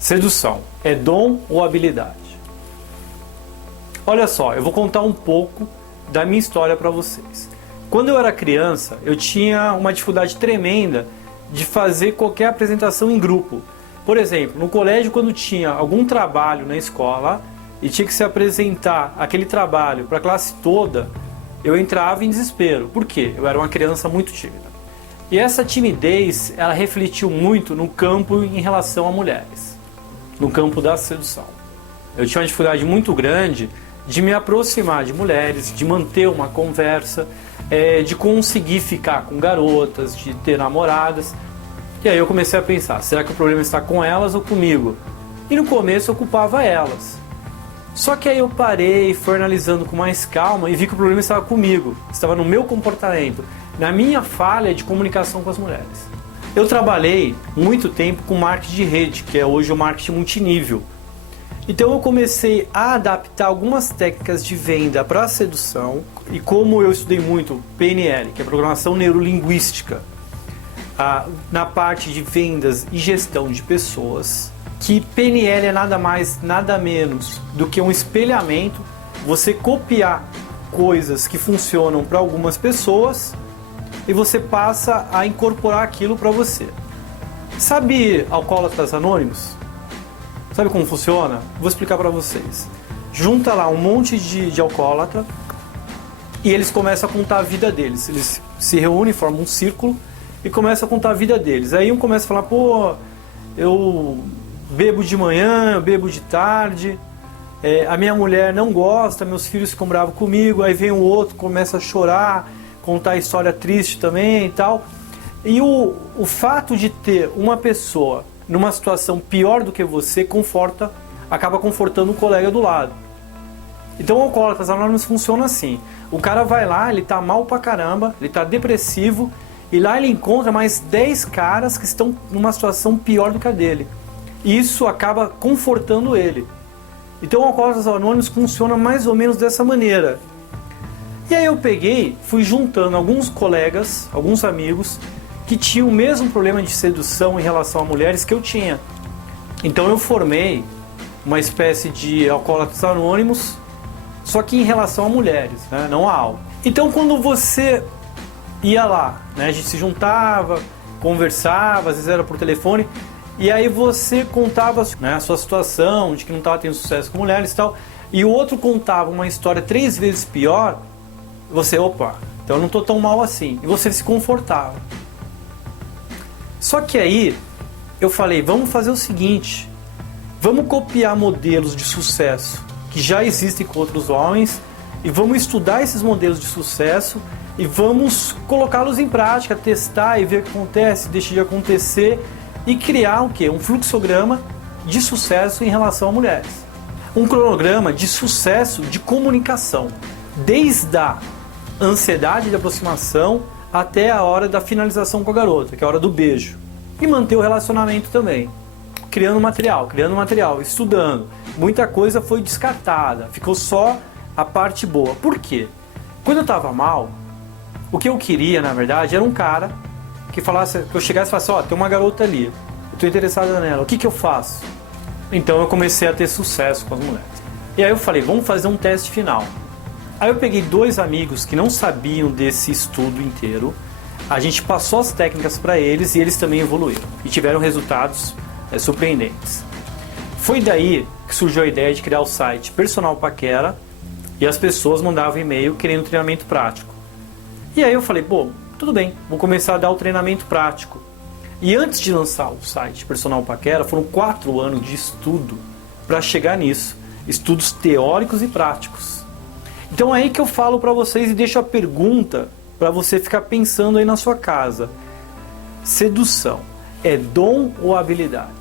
Sedução é dom ou habilidade? Olha só, eu vou contar um pouco da minha história para vocês. Quando eu era criança, eu tinha uma dificuldade tremenda de fazer qualquer apresentação em grupo. Por exemplo, no colégio, quando tinha algum trabalho na escola e tinha que se apresentar aquele trabalho para a classe toda, eu entrava em desespero. Por quê? Eu era uma criança muito tímida. E essa timidez, ela refletiu muito no campo em relação a mulheres, no campo da sedução. Eu tinha uma dificuldade muito grande de me aproximar de mulheres, de manter uma conversa, de conseguir ficar com garotas, de ter namoradas. E aí eu comecei a pensar, será que o problema está com elas ou comigo? E no começo eu culpava elas. Só que aí eu parei, fui analisando com mais calma e vi que o problema estava comigo, estava no meu comportamento, na minha falha de comunicação com as mulheres. Eu trabalhei muito tempo com marketing de rede, que é hoje o marketing multinível. Então eu comecei a adaptar algumas técnicas de venda para a sedução, e como eu estudei muito PNL, que é Programação Neurolinguística, na parte de vendas e gestão de pessoas, que PNL é nada mais, nada menos do que um espelhamento, você copiar coisas que funcionam para algumas pessoas e você passa a incorporar aquilo para você. Sabe Alcoólatras Anônimos? Sabe como funciona? Vou explicar para vocês. Junta lá um monte de alcoólatra e eles começam a contar a vida deles. Eles se reúnem, formam um círculo e começam a contar a vida deles. Aí um começa a falar, pô, eu bebo de manhã, eu bebo de tarde, a minha mulher não gosta, meus filhos ficam bravos comigo. Aí vem o outro, começa a chorar, contar a história triste também e tal. E o fato de ter uma pessoa numa situação pior do que você acaba confortando o colega do lado. Então o Alcoólatras Anônimos funciona assim. O cara vai lá, ele tá mal pra caramba, ele tá depressivo, e lá ele encontra mais 10 caras que estão numa situação pior do que a dele. E isso acaba confortando ele. Então o Alcoólatras Anônimos funciona mais ou menos dessa maneira. E aí eu fui juntando alguns colegas, alguns amigos, que tinham o mesmo problema de sedução em relação a mulheres que eu tinha. Então eu formei uma espécie de Alcoólatras Anônimos, só que em relação a mulheres, né? Não a álcool. Então quando você ia lá, né? A gente se juntava, conversava, às vezes era por telefone, e aí você contava, né, a sua situação, de que não estava tendo sucesso com mulheres e tal, e o outro contava uma história 3 vezes pior, você, opa, então eu não estou tão mal assim, e você se confortava. Só que aí eu falei, vamos fazer o seguinte, vamos copiar modelos de sucesso que já existem com outros homens e vamos estudar esses modelos de sucesso e vamos colocá-los em prática, testar e ver o que acontece, deixa de acontecer e criar o quê? Um fluxograma de sucesso em relação a mulheres. Um cronograma de sucesso de comunicação, desde a ansiedade de aproximação até a hora da finalização com a garota, que é a hora do beijo. E manter o relacionamento também. Criando material, estudando. Muita coisa foi descartada, ficou só a parte boa. Por quê? Quando eu estava mal, o que eu queria, na verdade, era um cara que falasse, que eu chegasse e falasse, ó, tem uma garota ali, eu estou interessado nela, o que eu faço? Então eu comecei a ter sucesso com as mulheres. E aí eu falei, vamos fazer um teste final. Aí eu peguei 2 amigos que não sabiam desse estudo inteiro, a gente passou as técnicas para eles e eles também evoluíram e tiveram resultados surpreendentes. Foi daí que surgiu a ideia de criar o site Personal Paquera e as pessoas mandavam e-mail querendo treinamento prático. E aí eu falei, pô, tudo bem, vou começar a dar o treinamento prático. E antes de lançar o site Personal Paquera, foram 4 anos de estudo para chegar nisso, estudos teóricos e práticos. Então é aí que eu falo para vocês e deixo a pergunta para você ficar pensando aí na sua casa. Sedução é dom ou habilidade?